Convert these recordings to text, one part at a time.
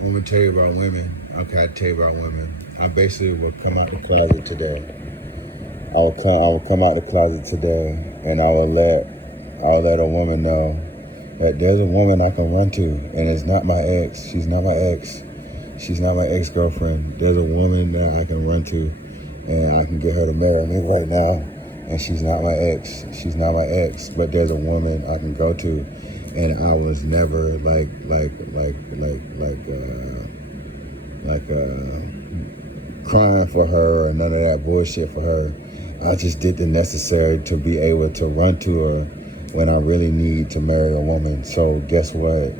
I'm gonna tell you about women. Okay, I'll tell you about women. I basically will come out the closet today. I will come out the closet today, and I will let a woman know that there's a woman I can run to, and it's not my ex. She's not my ex. She's not my ex-girlfriend. There's a woman that I can run to, and I can get her to marry me right now. And she's not my ex. She's not my ex. But there's a woman I can go to, and I was never crying for her or none of that bullshit for her. I just did the necessary to be able to run to her when I really need to marry a woman. So guess what?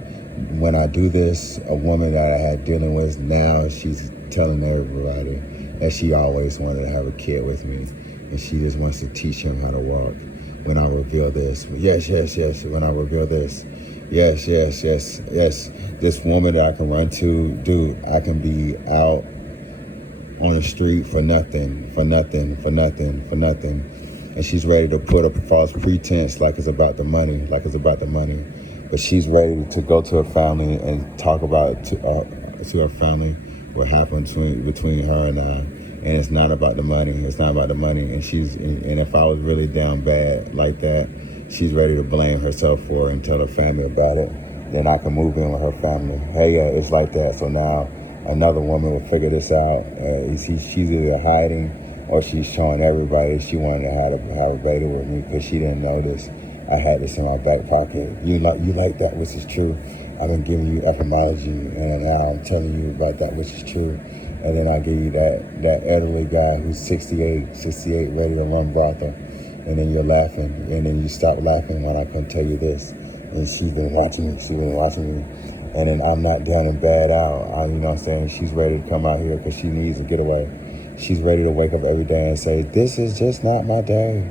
When I do this, a woman that I had dealing with now, she's telling everybody that she always wanted to have a kid with me, and she just wants to teach him how to walk. When I reveal this, yes. When I reveal this, yes. This woman that I can run to, dude, I can be out on the street for nothing. And she's ready to put up a false pretense like it's about the money, But she's ready to go to her family and talk about to her family what happened between her and I. And it's not about the money. And if I was really down bad like that, she's ready to blame herself for it and tell her family about it. Then I can move in with her family. Hey, it's like that. So now another woman will figure this out. She's either hiding or she's showing everybody she wanted to have a baby with me because she didn't know this. I had this in my back pocket. You like that, which is true. I've been giving you etymology, and now I'm telling you about that, which is true. And then I'll give you that elderly guy who's 68, ready to run brothel. And then you're laughing, and then you stop laughing when I can tell you this. And she's been watching me. And then I'm not down and bad out. You know what I'm saying? She's ready to come out here because she needs a getaway. She's ready to wake up every day and say, this is just not my day.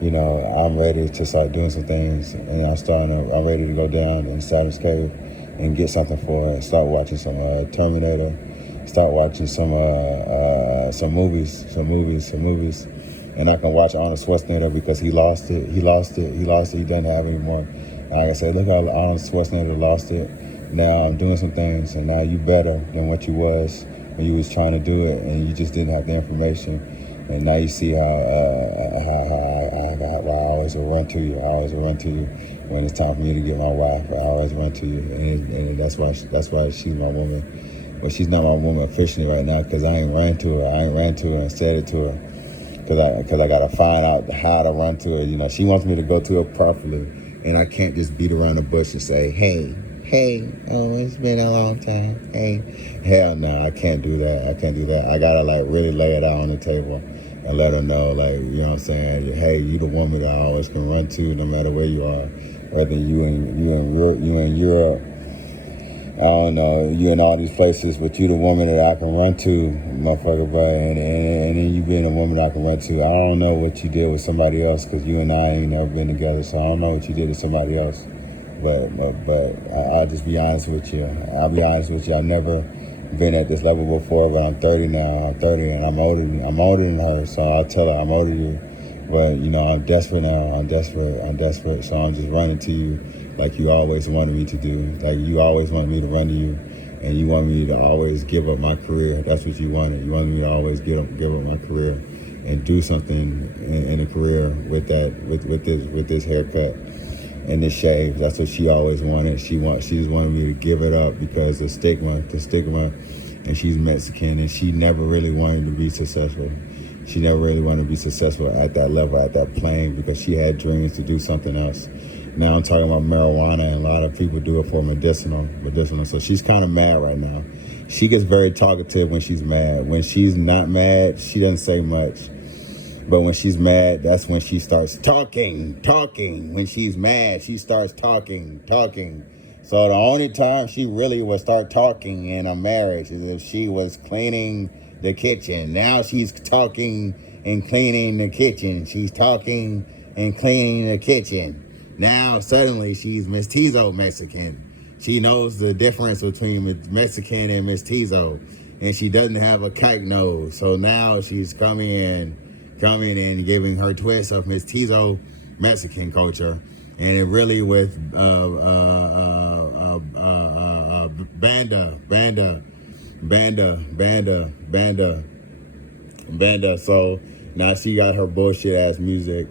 You know, I'm ready to start doing some things, and I'm ready to go down in Saturn's Cave and get something for her. Start watching some Terminator. Start watching some movies. And I can watch Arnold Schwarzenegger because he lost it. He doesn't have it anymore. Like I said, look how Arnold Schwarzenegger lost it. Now I'm doing some things, and now you better than what you was when you was trying to do it, and you just didn't have the information. And now you see how I always will run to you. I always will run to you when it's time for me to get my wife. I always run to you, and that's why she's my woman. But she's not my woman officially right now because I ain't ran to her. I ain't ran to her and said it to her because I gotta find out how to run to her. You know, she wants me to go to her properly, and I can't just beat around the bush and say, hey, oh, it's been a long time. Hey, hell no, I can't do that. I gotta really lay it out on the table and let her know, you know what I'm saying? Hey, you the woman that I always can run to, no matter where you are. Whether you in Europe, I don't know, you in all these places, but you the woman that I can run to, motherfucker. But and then you being a woman that I can run to. I don't know what you did with somebody else because you and I ain't never been together, so I don't know what you did with somebody else. But I'll just be honest with you. I've never been at this level before, but I'm 30 now. I'm 30 and I'm older than her, so I'll tell her I'm older than you. But, you know, I'm desperate now. I'm desperate. So I'm just running to you like you always wanted me to do. Like you always wanted me to run to you. And you wanted me to always give up my career. That's what you wanted. You wanted me to always give up my career and do something in a career with this haircut and this shave. That's what she always wanted. She just wanted me to give it up because the stigma, and she's Mexican, and she never really wanted to be successful. She never really wanted to be successful at that level, at that plane, because she had dreams to do something else. Now I'm talking about marijuana, and a lot of people do it for medicinal. So she's kind of mad right now. She gets very talkative when she's mad. When she's not mad, she doesn't say much. But when she's mad, that's when she starts talking. When she's mad, she starts talking. So the only time she really would start talking in a marriage is if she was cleaning the kitchen. Now she's talking and cleaning the kitchen. She's talking and cleaning the kitchen. Now suddenly she's mestizo Mexican. She knows the difference between Mexican and mestizo, and she doesn't have a kike nose. So now she's coming in and giving her twist of mestizo Mexican culture, and it really with Banda. So now she got her bullshit ass music,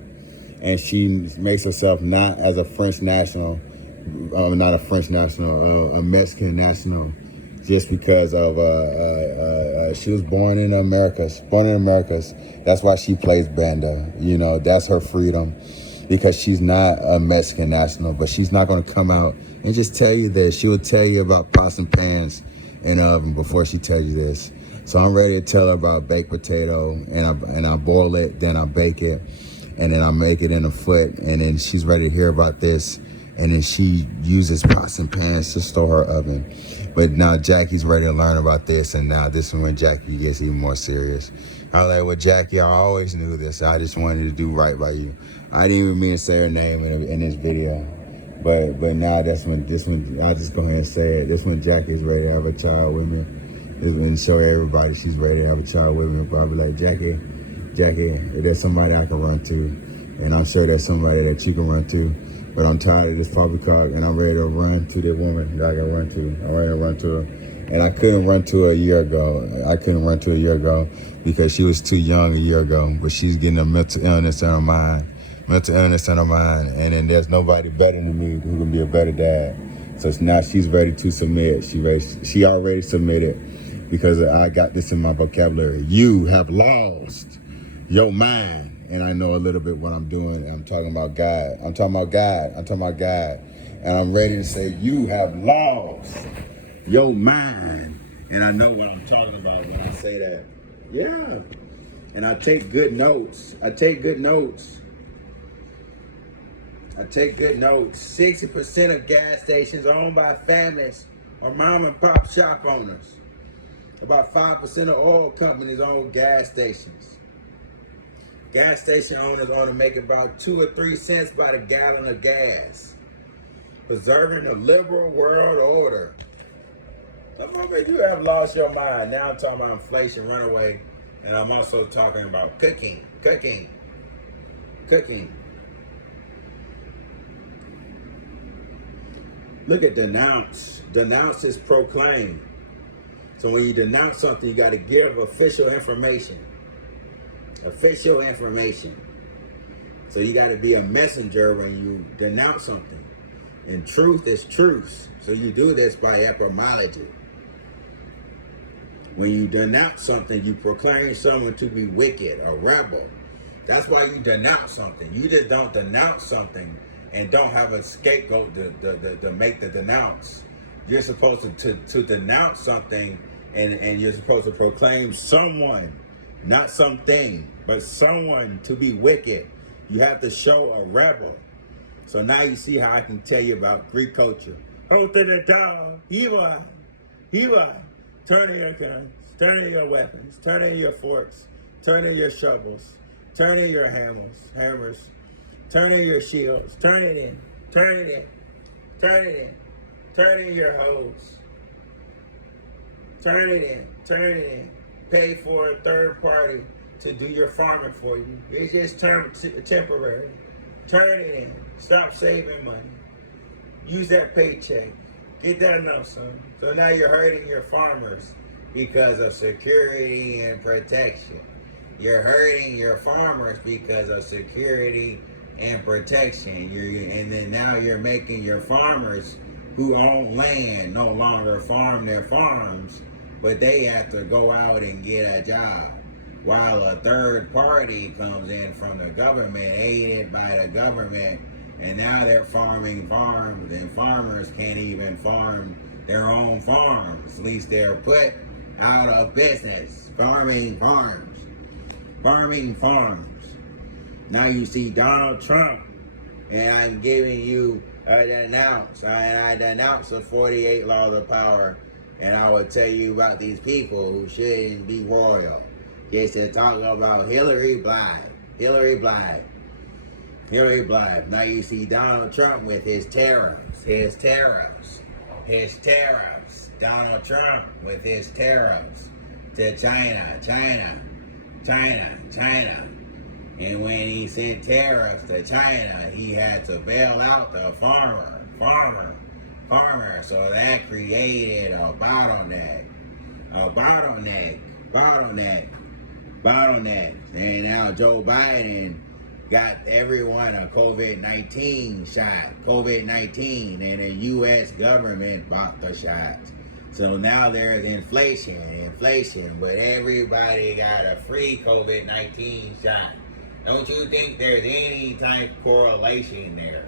and she makes herself not as a French national, not a French national, a Mexican national, just because of she was born in Americas. That's why she plays banda. You know, that's her freedom, because she's not a Mexican national. But she's not going to come out and just tell you this. She will tell you about pots and pans in the oven before she tells you this. So I'm ready to tell her about baked potato, and I boil it, then I bake it, and then I make it in a foot, and then she's ready to hear about this, and then she uses pots and pans to store her oven. But now Jackie's ready to learn about this, and now this is when Jackie gets even more serious. I was like, well, Jackie, I always knew this. I just wanted to do right by you. I didn't even mean to say her name in this video. But now this one, I'll just go ahead and say it. This one, Jackie's ready to have a child with me. This one, show everybody she's ready to have a child with me. But I'll be like, Jackie, if there's somebody I can run to, and I'm sure there's somebody that you can run to, but I'm tired of this poppycock, and I'm ready to run to the woman that I can run to. I'm ready to run to her. And I couldn't run to her a year ago. Because she was too young a year ago. But she's getting a mental illness in her mind. And then there's nobody better than me who can be a better dad. So now she's ready to submit. She already submitted, because I got this in my vocabulary. You have lost your mind. And I know a little bit what I'm doing. And I'm talking about God. And I'm ready to say, you have lost your mind. And I know what I'm talking about when I say that. Yeah. And I take good notes. 60% of gas stations owned by families or mom and pop shop owners. About 5% of oil companies own gas stations. Gas station owners ought to make about 2 or 3 cents by the gallon of gas. Preserving the liberal world order. You have lost your mind. Now I'm talking about inflation, runaway, and I'm also talking about cooking. Look at denounce. Denounce is proclaim. So when you denounce something, you got to give official information. So you got to be a messenger when you denounce something. And truth is truth. So you do this by etymology. When you denounce something, you proclaim someone to be wicked, a rebel. That's why you denounce something. You just don't denounce something and don't have a scapegoat to make the denounce. You're supposed to denounce something, and you're supposed to proclaim someone, not something, but someone to be wicked. You have to show a rebel. So now you see how I can tell you about Greek culture. Hold to the dog, Eva. Turn in your guns, turn in your weapons, turn in your forks, turn in your shovels, turn in your hammers, turn in your shields, turn in your hoes, turn it in, pay for a third party to do your farming for you. It's just temporary. Turn it in, stop saving money, use that paycheck. Get that enough, son. So now you're hurting your farmers because of security and protection. You're hurting your farmers because of security and protection. And then now you're making your farmers who own land no longer farm their farms, but they have to go out and get a job. While a third party comes in from the government, aided by the government, and now they're farming farms, and farmers can't even farm their own farms. At least they're put out of business. Farming farms. Now you see Donald Trump, and I'm giving you a denounce. I denounce the 48 laws of power, and I will tell you about these people who shouldn't be royal. Yes, they're talking about Hillary Blythe. Now you see Donald Trump with his tariffs. Donald Trump with his tariffs to China. And when he sent tariffs to China, he had to bail out the farmer. farmer. So that created a bottleneck. And now Joe Biden got everyone a COVID-19 shot, and the U.S. government bought the shots. So now there's inflation, but everybody got a free COVID-19 shot. Don't you think there's any type of correlation there?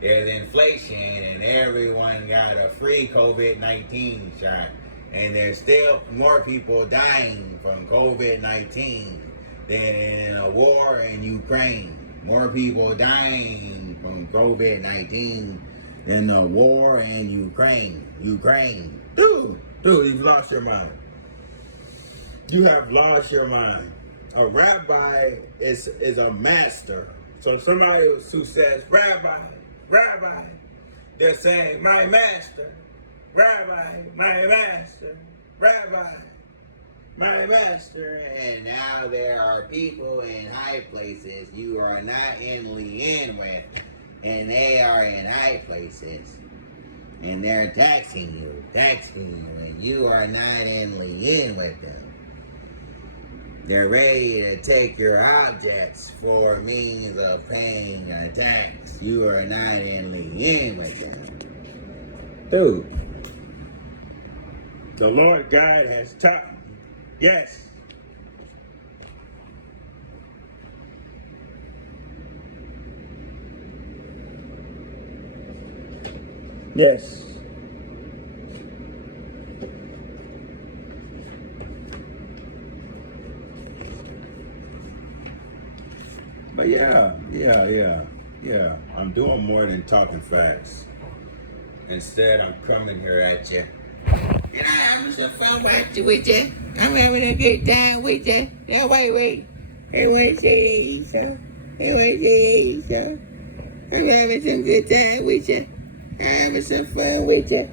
There's inflation and everyone got a free COVID-19 shot. And there's still more people dying from COVID-19 than in a war in Ukraine. More people dying from COVID-19 than the war in Ukraine. Dude, you've lost your mind. You have lost your mind. A rabbi is a master. So somebody who says, Rabbi, they're saying, my master. Rabbi, my master, Rabbi, my master. And now there are people in high places you are not in lean with, and they are in high places. And they're taxing you, and you are not in lean with them. They're ready to take your objects for means of paying a tax. You are not in lean with them. Dude. The Lord God has taught me. Yes. Yes. But yeah. I'm doing more than talking fast. Instead, I'm coming here at you. You know, I'm so fun watching with you. I'm having a good time with you. Now, wait. Hey, want to say so? I'm having some good time with you. I'm having some fun with you.